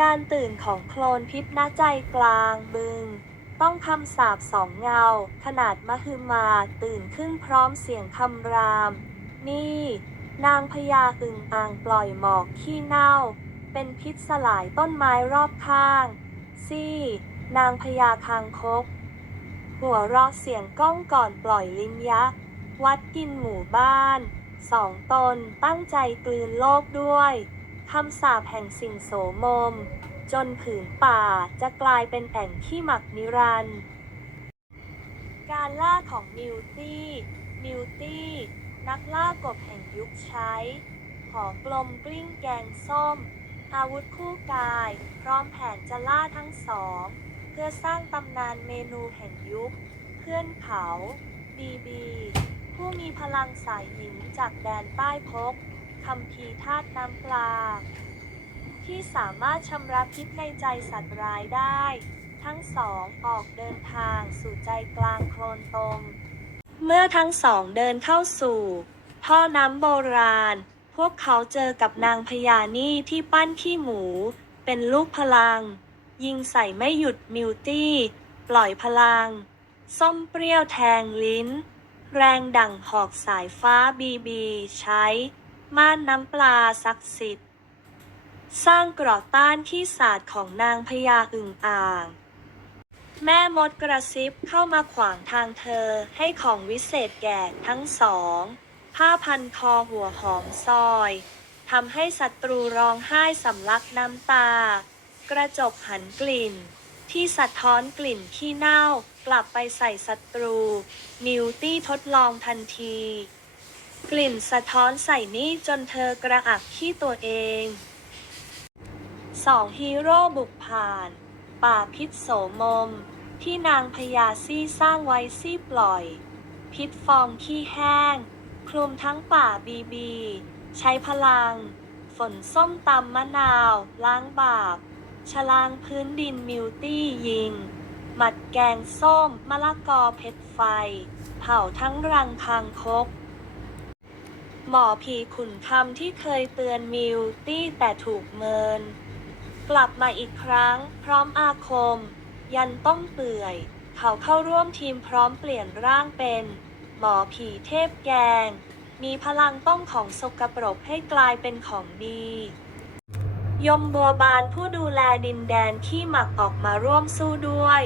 การตื่นของโคลนพิษณใจกลางบึง ต้องคำสาบสองเงา ขนาดมหึมาตื่นขึ้นพร้อมเสียงคำราม นี่ นางพญาอึ่งอ่างปล่อยหมอกขี้เน่า เป็นพิษสลายต้นไม้รอบข้าง ซี่ นางพญาคางคก หัวราะเสียงก้องก่อนปล่อยลิ้นยักษ์วัดกินหมู่บ้านสองตนตั้งใจกลืนโลกด้วย คำสาปแห่งสิ่งโสมม จนผืนป่าจะกลายเป็นแอ่งขี้หมักนิรันดร์การล่าของนิวตี้นิวตี้นักล่ากบแห่งยุคใช้หอกลมกลิ้งแกงส้ม อาวุธคู่กาย พร้อมแผนจะล่าทั้งสอง เพื่อสร้างตำนานเมนูแห่งยุค เพื่อนเขา บีบี ผู้มีพลังสายหญิงจากแดนใต้พบ คำพีธาตุน้ำปลา ที่สามารถชำระพิษในใจสัตว์ร้ายได้ ทั้งสองออกเดินทางสู่ใจกลางโคลนตม เมื่อทั้งสองเดินเข้าสู่ ท่อน้ำโบราณ พวกเขาเจอกับนางพญานี่ที่ปั้นขี้หมู เป็นลูกพลัง ยิงใส่ไม่หยุดมิวตี้ ปล่อยพลัง ส้มเปรี้ยวแทงลิ้น แรงดั่งหอกสายฟ้าบีบีใช้ ม่านน้ำปลาศักดิ์สิทธิ์ สร้างกราะต้านขี้สาดของนางพญาอึ่งอ่าง แม่มดกระซิบเข้ามาขวางทางเธอให้ของวิเศษแก่ทั้งสอง ผ้าพันคอหัวหอมซอยทำให้ศัตรูร้องไห้สำลักน้ำตา กระจกหันกลิ่น ที่สะท้อนกลิ่นขี้เน่ากลับไปใส่ศัตรู นิวตี้ทดลองทันที กลิ่นสะท้อนใส่นี่จนเธอกระอักขี้ตัวเองสองฮีโร่บุกผ่าน ป่าพิษโสมม ที่นางพญาซี่สร้างไว้ซี่ปล่อย พิษฟองขี้แห้ง คลุมทั้งป่าบีบี ใช้พลัง ฝนส้มตำมะนาว ล้างบาปฉลางพื้นดินมิวตี้ยิง หมัดแกงส้ม มะละกอเพชรไฟ เผาทั้งรังคางคก หมอผีขุนคำที่เคยเตือนมิวตี้แต่ถูกเมิน กลับมาอีกครั้ง พร้อมอาคม ยันต้องเปื่อย เขาเข้าร่วมทีมพร้อมเปลี่ยนร่างเป็น หมอผีเทพแกง มีพลังต้องของสกปรกให้กลายเป็นของดี ยมบัวบานผู้ดูแลดินแดนขี้หมักออกมาร่วมสู้ด้วย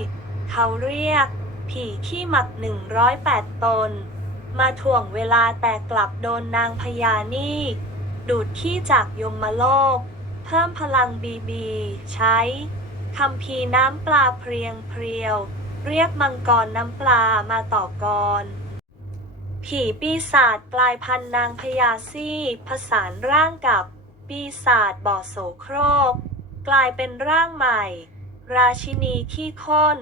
เขาเรียก ผีขี้หมัก 108 ตน มาถ่วงเวลาแต่กลับโดนนางพญานี่ดูดขี้จากยมโลก เพิ่มพลังบีบี ใช้คำพีน้ำปลาเพรียงเพรียว เรียกมังกรน้ำปลามาต่อกรผีปีศาจกลายพันนางพญาซี่ผสานร่างกับปีศาจบ่อโสโครก กลายเป็นร่างใหม่ ราชินีขี้ข้น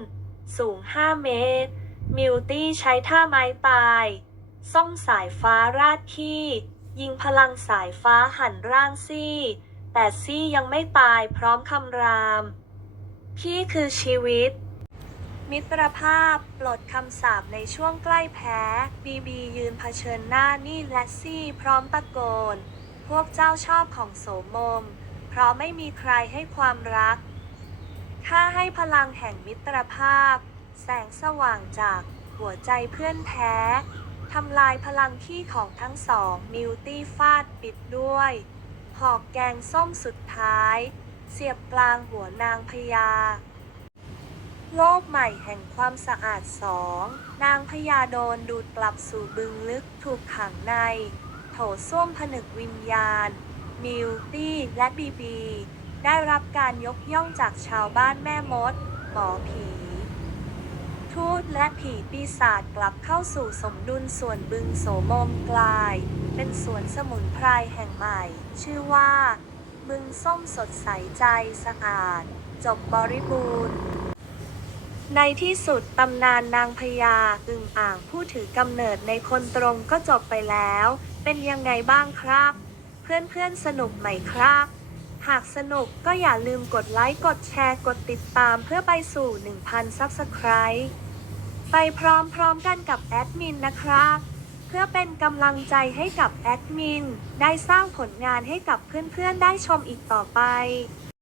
สูง 5 เมตร มิวตี้ใช้ท่าไม้ตาย ซ่อมสายฟ้าราดขี้ ยิงพลังสายฟ้าหันร่างซี่ แต่ซี่ยังไม่ตายพร้อมคำรามพี่คือชีวิต มิตรภาพปลดคำสาปในช่วงใกล้แพ้ บีบียืนเผชิญหน้านี่และซี่พร้อมตะโกน พวกเจ้าชอบของโสมม เพราะไม่มีใครให้ความรักข้าให้พลังแห่งมิตรภาพ แสงสว่างจากหัวใจเพื่อนแท้ ทำลายพลังที่ของทั้งสองนิวตี้ฟาดปิดด้วย หอกแกงส้มสุดท้าย เสียบกลางหัวนางพญาโลกใหม่แห่งความสะอาดสอง นางพญาโดนดูดกลับสู่บึงลึกถูกขังใน โถส้วมผนึกวิญญาณ มิวตี้และบีบี ได้รับการยกย่องจากชาวบ้านแม่มด หมอผี ทูตและผีปีศาจกลับเข้าสู่สมดุลส่วนบึงโสมมกลาย เป็นสวนสมุนไพรแห่งใหม่ ชื่อว่า บึงส้มสดใสใจสะอาด จบบริบูรณ์ในที่สุดตำนานนางพญาอึ่งอ่างผู้ถือกำเนิดในคนตรงก็จบไปแล้ว เป็นยังไงบ้างครับ เพื่อนๆสนุกไหมครับ หากสนุกก็อย่าลืมกดไลค์ กดแชร์ กดติดตามเพื่อไปสู่ 1,000 Subscribe ไปพร้อมๆกันกับแอดมินนะครับ เพื่อเป็นกำลังใจให้กับแอดมิน ได้สร้างผลงานให้กับเพื่อนๆได้ชมอีกต่อไป